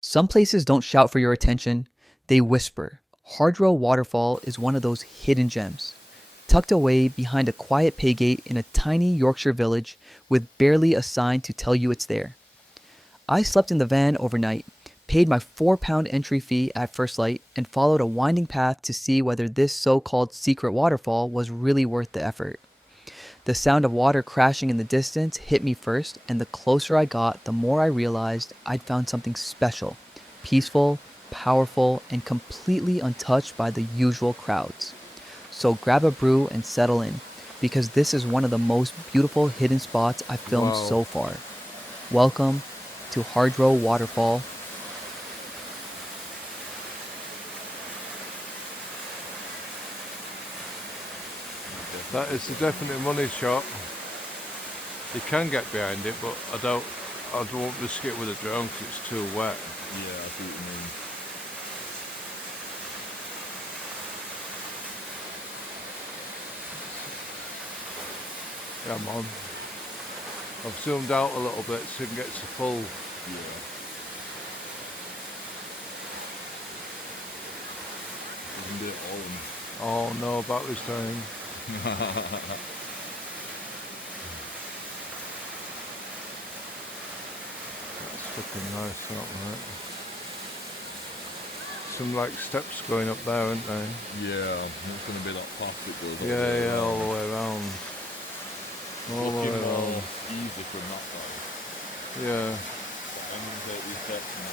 Some places don't shout for your attention, they whisper. Hardrow Waterfall is one of those hidden gems, tucked away behind a quiet paygate in a tiny Yorkshire village with barely a sign to tell you it's there. I slept in the van overnight, paid my £4 entry fee at first light, and followed a winding path to see whether this so called secret waterfall was really worth the effort. The sound of water crashing in the distance hit me first, and the closer I got, the more I realized I'd found something special, peaceful, powerful, and completely untouched by the usual crowds. So grab a brew and settle in, because this is one of the most beautiful hidden spots I've filmed Wow. so far. Welcome to Hardrow Waterfall. That is a definite money shot. You can get behind it, but I won't risk it with a drone because it's too wet. Yeah, I see what you mean. Come on. I've zoomed out a little bit so you can get to full. Yeah. You can do it all in. Oh no, battery's dying. That's fucking nice, that right? Some like steps going up there, aren't there? Yeah, it's going to be that path that goes all the way Yeah, around. all the way around. All the way Looking more around. easy from that side. Yeah. But I'm going to take these steps and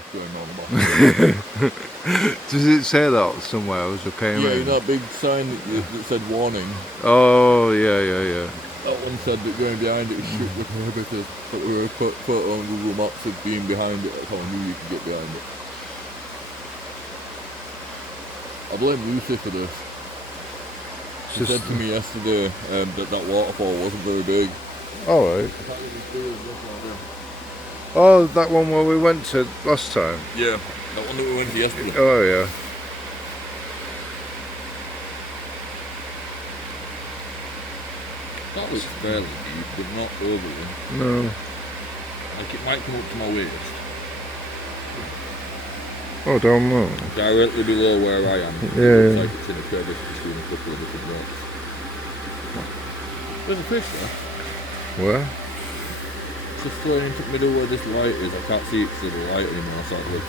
glass going on about. Does it say that somewhere as we came Yeah, in? that big sign that said warning. Oh, yeah. That one said that going behind it was strictly prohibited. But we were put on Google Maps of being behind it. That's how I knew you could get behind it. I blame Lucy for this. She said to me yesterday that waterfall wasn't very big. Alright. Oh, that one where we went to last time? Yeah, that one that we went to yesterday. Oh, yeah. That looks fairly deep, but not overly. No. Like it might come up to my waist. Oh, down low. Directly below where I am. Yeah. It looks like it's in a crevice between a couple of different rocks. There's a fish there. Where? It's just flowing into the middle where this light is. I can't see it because of the light anymore, sadly.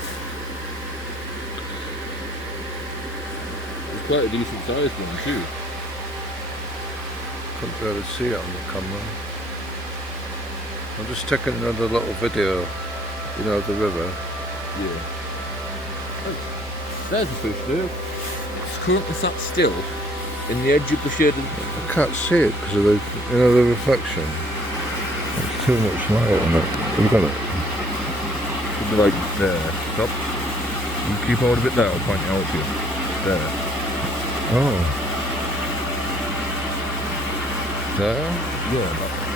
It's quite a decent sized one too. Couldn't really see it on the camera. I'm just taking another little video, you know, of the river. Yeah. There's a fish there. It's currently sat still in the edge of the shaded. I can't see it because of the, you know, the reflection. There's too much light on it. Have you got it? Should be like there. Stop. You keep hold of it there, I'll point it out to you. There. Oh. There? Yeah,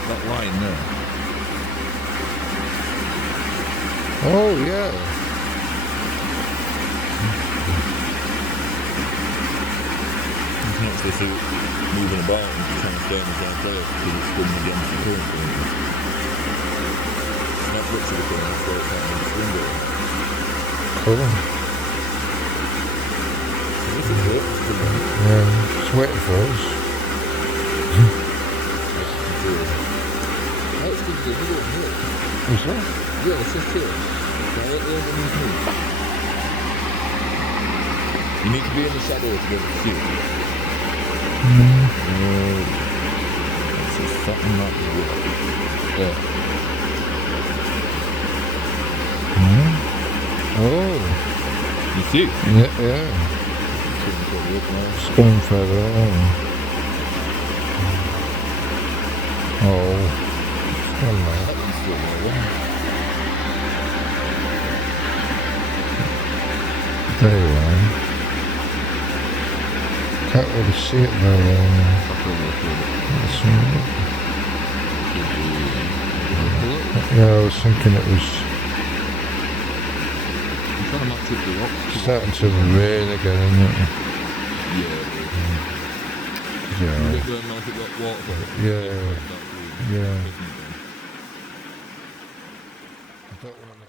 that line there. Oh, yeah. You can actually see it moving about and trying to stay in the same place because it's swimming against the current. It's not much of the current, so it's not going to swim it. Cool. So this is it. Yeah, it's waiting for us. Oh, it's because there's another one here. Is that? Yeah, it's just here. Directly underneath me. You need to be in the shadow to be able to see it. It's just something not good. Yeah. Oh. You see? Yeah. It's going further on. Oh. It's gone now. That one's still there. There you are. Can't really see it very well now. That's right. Yeah, I was thinking it was I'm trying to match up the rocks. starting to rain again, isn't it? Yeah. Yeah. Don't know if it got water. Yeah. Yeah. I don't want to.